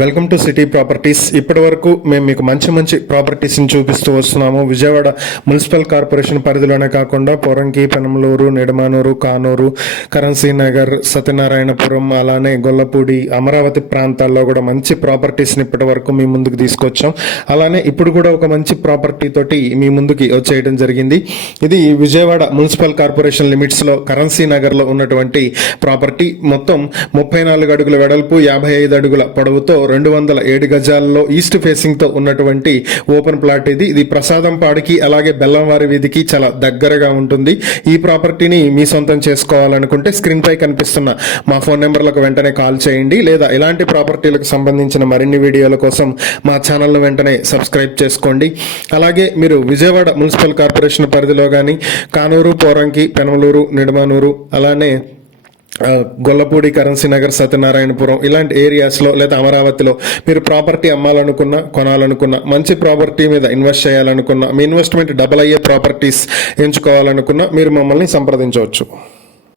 Welcome to city properties ఇప్పటి వరకు మేము మీకు మంచి మంచి ప్రాపర్టీస్ని చూపిస్తూ వస్తున్నాము. విజయవాడ మున్సిపల్ కార్పొరేషన్ పరిధిలోనే కాకుండా పొరంకి పెనమలూరు నిడమానూరు కానూరు కరెన్సీ నగర్ సత్యనారాయణపురం అలానే గొల్లపూడి అమరావతి ప్రాంతాల్లో కూడా మంచి ప్రాపర్టీస్ని ఇప్పటి వరకు మీ ముందుకు తీసుకొచ్చాం. అలానే ఇప్పుడు కూడా ఒక మంచి ప్రాపర్టీ తోటి మీ ముందుకి వచ్చేయడం జరిగింది. ఇది విజయవాడ మున్సిపల్ కార్పొరేషన్ లిమిట్స్లో కరెన్సీ నగర్లో ఉన్నటువంటి ప్రాపర్టీ మొత్తం ముప్పై నాలుగు అడుగుల వెడల్పు యాభై ఐదు అడుగుల పొడవుతో రెండు వందల ఏడు గజాల్లో ఈస్ట్ ఫేసింగ్తో ఉన్నటువంటి ఓపెన్ ప్లాట్ ఇది. ఇది ప్రసాదం పాడికి అలాగే బెల్లంవారి వీధికి చాలా దగ్గరగా ఉంటుంది. ఈ ప్రాపర్టీని మీ సొంతం చేసుకోవాలనుకుంటే స్క్రీన్ పై కనిపిస్తున్న మా ఫోన్ నెంబర్లకు వెంటనే కాల్ చేయండి. లేదా ఇలాంటి ప్రాపర్టీలకు సంబంధించిన మరిన్ని వీడియోల కోసం మా ఛానల్ను వెంటనే సబ్స్క్రైబ్ చేసుకోండి. అలాగే మీరు విజయవాడ మున్సిపల్ కార్పొరేషన్ పరిధిలో కానీ కానూరు పోరంకి పెనమలూరు నిడమానూరు అలానే గొల్లపూడి కరెన్సీ నగర్ సత్యనారాయణపురం ఇలాంటి ఏరియాస్లో లేదా అమరావతిలో మీరు ప్రాపర్టీ అమ్మాలనుకున్నా కొనాలనుకున్నా మంచి ప్రాపర్టీ మీద ఇన్వెస్ట్ చేయాలనుకున్నా మీ ఇన్వెస్ట్మెంట్ డబల్ అయ్యే ప్రాపర్టీస్ ఎంచుకోవాలనుకున్నా మీరు మమ్మల్ని సంప్రదించవచ్చు.